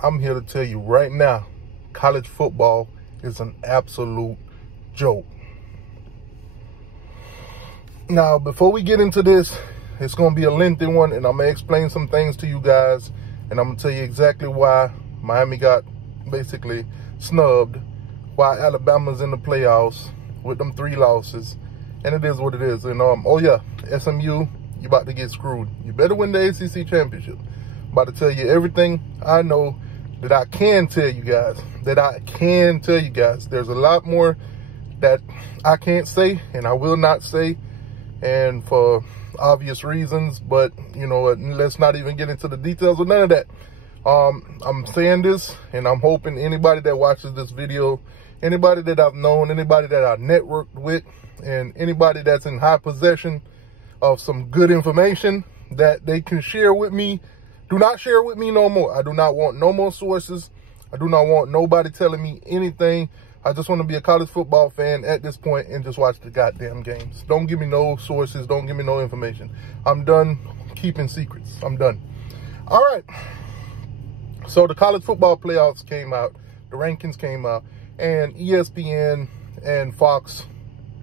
I'm here to tell you right now, college football is an absolute joke. Now, before we get into this, it's going to be a lengthy one, and I'm going to explain some things to you guys, and I'm going to tell you exactly why Miami got basically snubbed, why Alabama's in the playoffs with them 3 losses, and it is what it is. And oh yeah, SMU, you about to get screwed. You better win the ACC championship. I'm about to tell you everything I know that I can tell you guys. There's a lot more that I can't say and I will not say, and for obvious reasons, but you know what, let's not even get into the details of none of that. I'm saying this, and I'm hoping anybody that watches this video, anybody that I've known, anybody that I networked with, and anybody that's in high possession of some good information that they can share with me, do not share with me no more. I do not want no more sources. I do not want nobody telling me anything. I just want to be a college football fan at this point and just watch the goddamn games. Don't give me no sources. Don't give me no information. I'm done keeping secrets. I'm done. All right. So the college football playoffs came out. The rankings came out. And ESPN and Fox,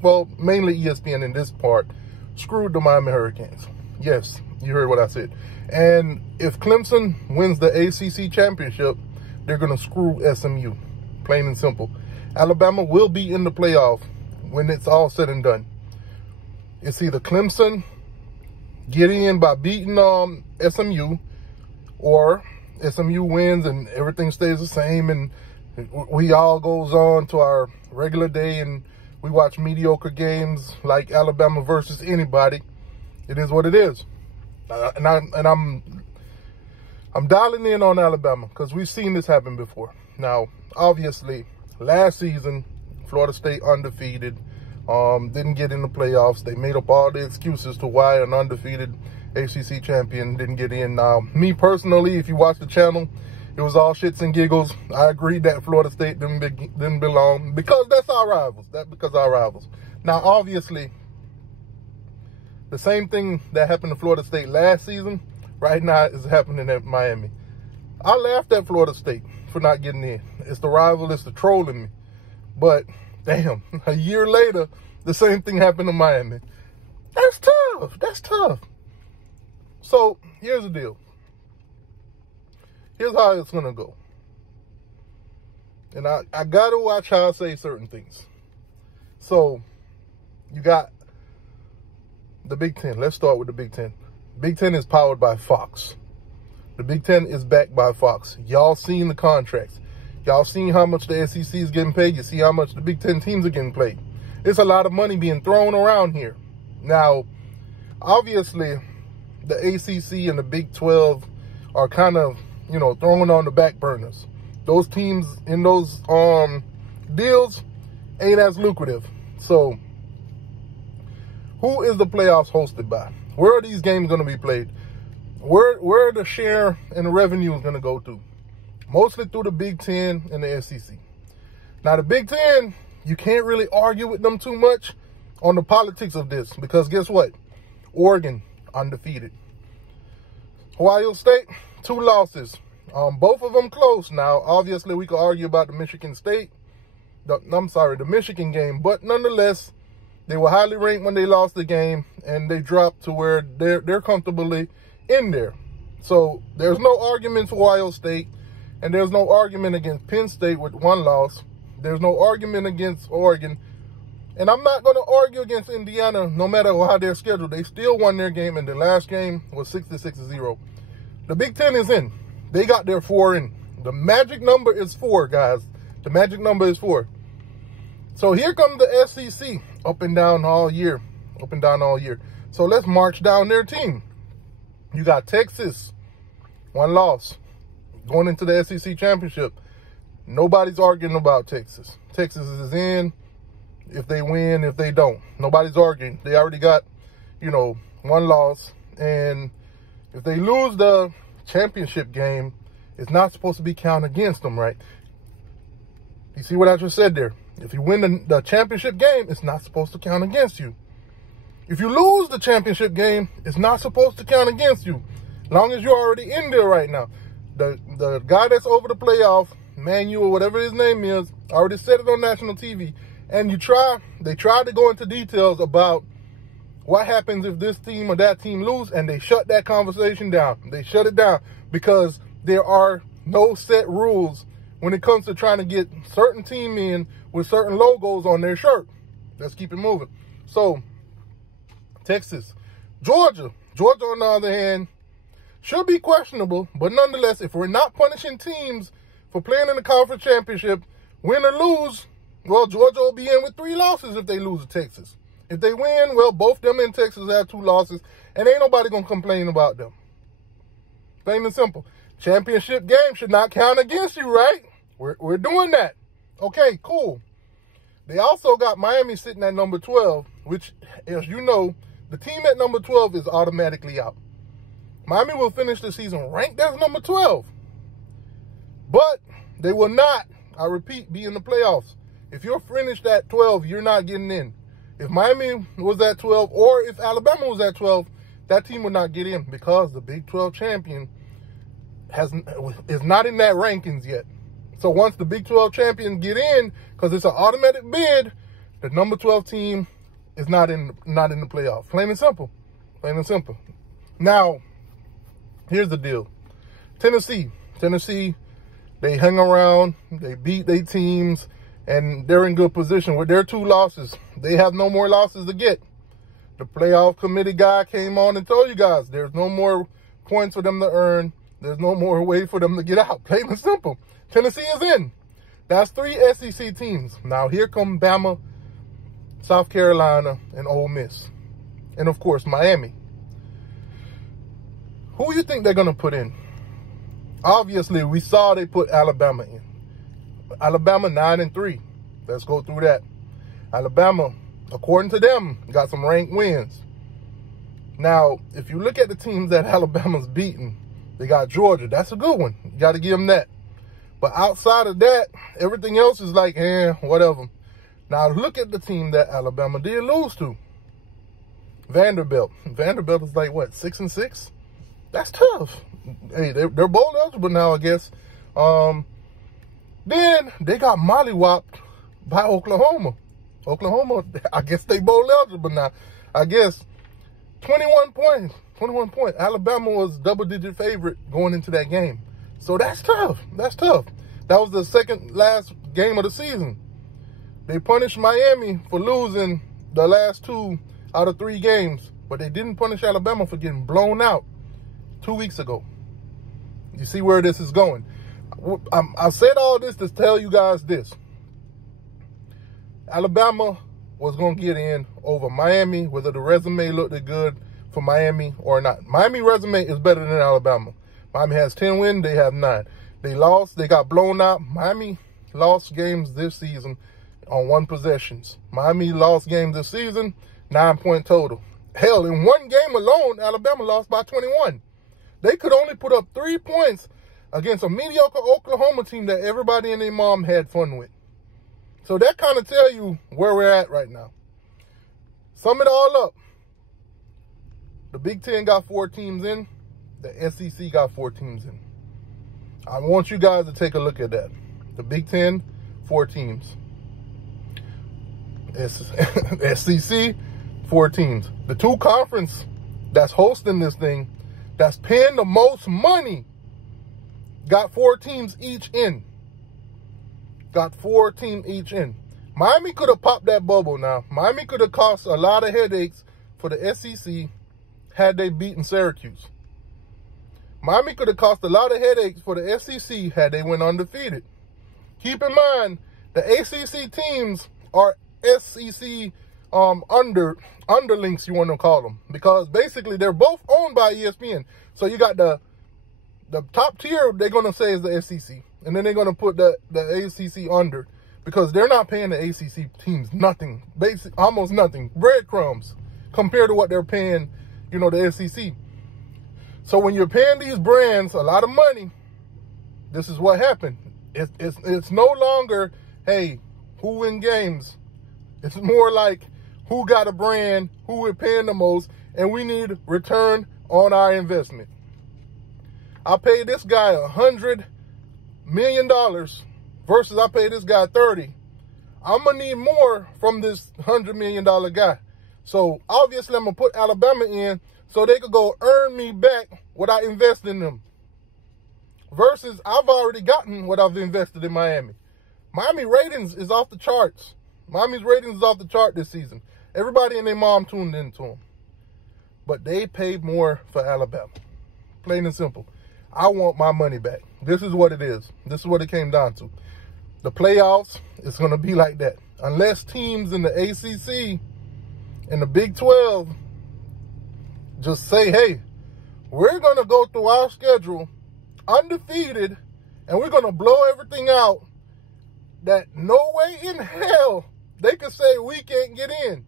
well, mainly ESPN in this part, screwed the Miami Hurricanes. Yes, you heard what I said. And if Clemson wins the ACC championship, they're going to screw SMU. Plain and simple. Alabama will be in the playoff when it's all said and done. It's either Clemson getting in by beating SMU, or SMU wins and everything stays the same and we all goes on to our regular day and we watch mediocre games like Alabama versus anybody. It is what it is. And I'm dialing in on Alabama because we've seen this happen before. Now, obviously, last season, Florida State undefeated, didn't get in the playoffs. They made up all the excuses to why an undefeated ACC champion didn't get in. Now, me personally, if you watch the channel, it was all shits and giggles. I agreed that Florida State didn't belong because that's our rivals. Now, obviously, the same thing that happened to Florida State last season, right now is happening at Miami. I laughed at Florida State for not getting in. It's the rival, it's the trolling me. But, damn, a year later, the same thing happened to Miami. That's tough. So, here's the deal. Here's how it's going to go. And I got to watch how I say certain things. So, you got the Big Ten. Let's start with the Big Ten. Big Ten is powered by Fox. The Big Ten is backed by Fox. Y'all seen the contracts. Y'all seen how much the SEC is getting paid. You see how much the Big Ten teams are getting paid. It's a lot of money being thrown around here. Now, obviously, the ACC and the Big 12 are kind of, you know, thrown on the back burners. Those teams in those deals ain't as lucrative. So, who is the playoffs hosted by? Where are these games going to be played? Where the share and the revenue is going to go to? Mostly through the Big Ten and the SEC. Now, the Big Ten, you can't really argue with them too much on the politics of this, because guess what? Oregon, undefeated. Ohio State, 2 losses. Both of them close. Now, obviously, we could argue about the Michigan game, but nonetheless, they were highly ranked when they lost the game, and they dropped to where they're comfortably in there. So there's no argument for Ohio State, and there's no argument against Penn State with 1 loss. There's no argument against Oregon. And I'm not going to argue against Indiana no matter how they're scheduled. They still won their game, and the last game was 66-0. The Big Ten is in. They got their 4 in. The magic number is 4, guys. The magic number is 4. So here comes the SEC, up and down all year. So let's march down their team. You got Texas, 1 loss, going into the SEC championship. Nobody's arguing about Texas. Texas is in. If they win, if they don't, nobody's arguing. They already got, you know, 1 loss. And if they lose the championship game, it's not supposed to be counted against them, right? You see what I just said there? If you win the championship game, it's not supposed to count against you. If you lose the championship game, it's not supposed to count against you. As long as you're already in there right now. The guy that's over the playoff, Manuel, whatever his name is, already said it on national TV. And they tried to go into details about what happens if this team or that team lose, and they shut that conversation down. They shut it down because there are no set rules when it comes to trying to get certain team in with certain logos on their shirt. Let's keep it moving. So, Texas. Georgia, on the other hand, should be questionable, but nonetheless, if we're not punishing teams for playing in the conference championship, win or lose, well, Georgia will be in with 3 losses if they lose to Texas. If they win, well, both them and Texas have 2 losses, and ain't nobody going to complain about them. Plain and simple. Championship game should not count against you, right? We're doing that. Okay, cool. They also got Miami sitting at number 12, which, as you know, the team at number 12 is automatically out. Miami will finish the season ranked as number 12. But they will not, I repeat, be in the playoffs. If you're finished at 12, you're not getting in. If Miami was at 12 or if Alabama was at 12, that team would not get in because the Big 12 champion is not in that rankings yet. So once the Big 12 champion get in, because it's an automatic bid, the number 12 team is not in the playoff. Plain and simple. Plain and simple. Now, here's the deal. Tennessee, they hang around, they beat their teams, and they're in good position with their 2 losses. They have no more losses to get. The playoff committee guy came on and told you guys there's no more points for them to earn. There's no more way for them to get out. Plain and simple. Tennessee is in. That's 3 SEC teams. Now here come Bama, South Carolina, and Ole Miss. And of course, Miami. Who do you think they're going to put in? Obviously, we saw they put Alabama in. Alabama 9-3. Let's go through that. Alabama, according to them, got some ranked wins. Now, if you look at the teams that Alabama's beaten, they got Georgia. That's a good one. You got to give them that. But outside of that, everything else is like, whatever. Now, look at the team that Alabama did lose to. Vanderbilt. Vanderbilt is like, what, 6-6? That's tough. Hey, they're bowl eligible now, I guess. Then they got mollywopped by Oklahoma. Oklahoma, I guess they bowl eligible now. I guess 21 points. 21 points. Alabama was double-digit favorite going into that game. So that's tough. That's tough. That was the second last game of the season. They punished Miami for losing the last 2 out of 3 games, but they didn't punish Alabama for getting blown out 2 weeks ago. You see where this is going. I said all this to tell you guys this. Alabama was going to get in over Miami, whether the resume looked good for Miami or not. Miami resume is better than Alabama. Miami has 10 wins, they have 9. They lost, they got blown out. Miami lost games this season on 1 possessions. Miami lost games this season, 9-point total. Hell, in 1 game alone, Alabama lost by 21. They could only put up 3 points against a mediocre Oklahoma team that everybody and their mom had fun with. So that kind of tell you where we're at right now. Sum it all up. The Big Ten got 4 teams in. The SEC got 4 teams in. I want you guys to take a look at that. The Big Ten, 4 teams. SEC, 4 teams. The 2 conference that's hosting this thing, that's paying the most money, got 4 teams each in. Got 4 teams each in. Miami could have popped that bubble now. Miami could have caused a lot of headaches for the SEC had they beaten Syracuse. Miami could have caused a lot of headaches for the SEC had they went undefeated. Keep in mind, the ACC teams are SEC underlinks, you want to call them, because basically they're both owned by ESPN. So you got the top tier, they're going to say is the SEC, and then they're going to put the ACC under, because they're not paying the ACC teams nothing, almost nothing, breadcrumbs, compared to what they're paying, the SEC. So when you're paying these brands a lot of money, this is what happened. It's no longer, hey, who win games? It's more like who got a brand, who we're paying the most, and we need return on our investment. I paid this guy $100 million versus I paid this guy 30. I'm going to need more from this $100 million guy. So obviously I'm going to put Alabama in so they could go earn me back what I invested in them. Versus I've already gotten what I've invested in Miami. Miami ratings is off the charts. Miami's ratings is off the chart this season. Everybody and their mom tuned into them. But they paid more for Alabama. Plain and simple. I want my money back. This is what it is. This is what it came down to. The playoffs, it's going to be like that. Unless teams in the ACC and the Big 12 just say, hey, we're going to go through our schedule undefeated and we're going to blow everything out, that no way in hell they can say we can't get in.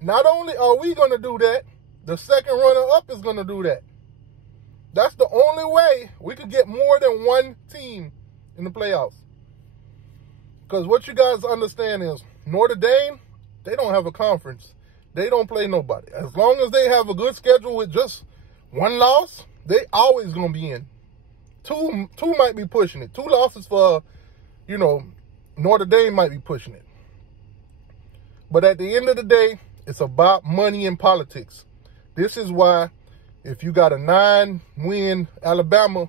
Not only are we going to do that, the second runner-up is going to do that. That's the only way we could get more than one team in the playoffs. Because what you guys understand is Notre Dame, they don't have a conference. They don't play nobody. As long as they have a good schedule with just one loss, they always going to be in. Two might be pushing it. 2 losses for, you know, Notre Dame might be pushing it. But at the end of the day, it's about money and politics. This is why if you got a 9-win Alabama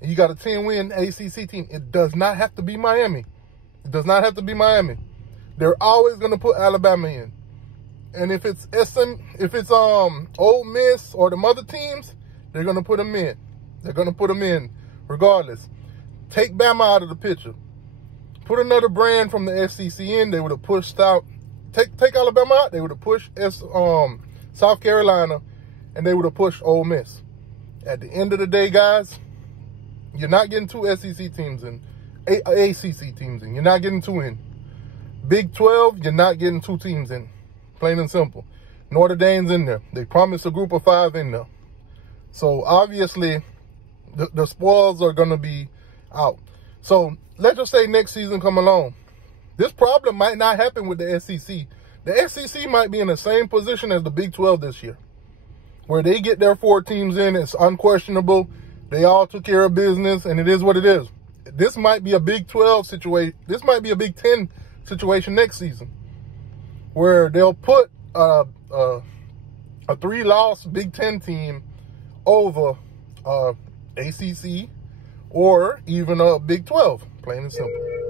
and you got a 10-win ACC team, it does not have to be Miami. It does not have to be Miami. They're always going to put Alabama in. And if it's Ole Miss or the other teams, they're going to put them in. They're going to put them in regardless. Take Bama out of the picture. Put another brand from the SEC in, they would have pushed out. Take Alabama out, they would have pushed South Carolina, and they would have pushed Ole Miss. At the end of the day, guys, you're not getting 2 SEC teams in, ACC teams in. You're not getting 2 in. Big 12, you're not getting 2 teams in. Plain and simple. Notre Dame's in there. They promised a group of 5 in there. So obviously, the spoils are going to be out. So let's just say next season come along. This problem might not happen with the SEC. The SEC might be in the same position as the Big 12 this year, where they get their 4 teams in. It's unquestionable. They all took care of business, and it is what it is. This might be a Big 12 situation. This might be a Big 10 situation next season, where they'll put a 3-loss Big 10 team over ACC or even a Big 12, plain and simple.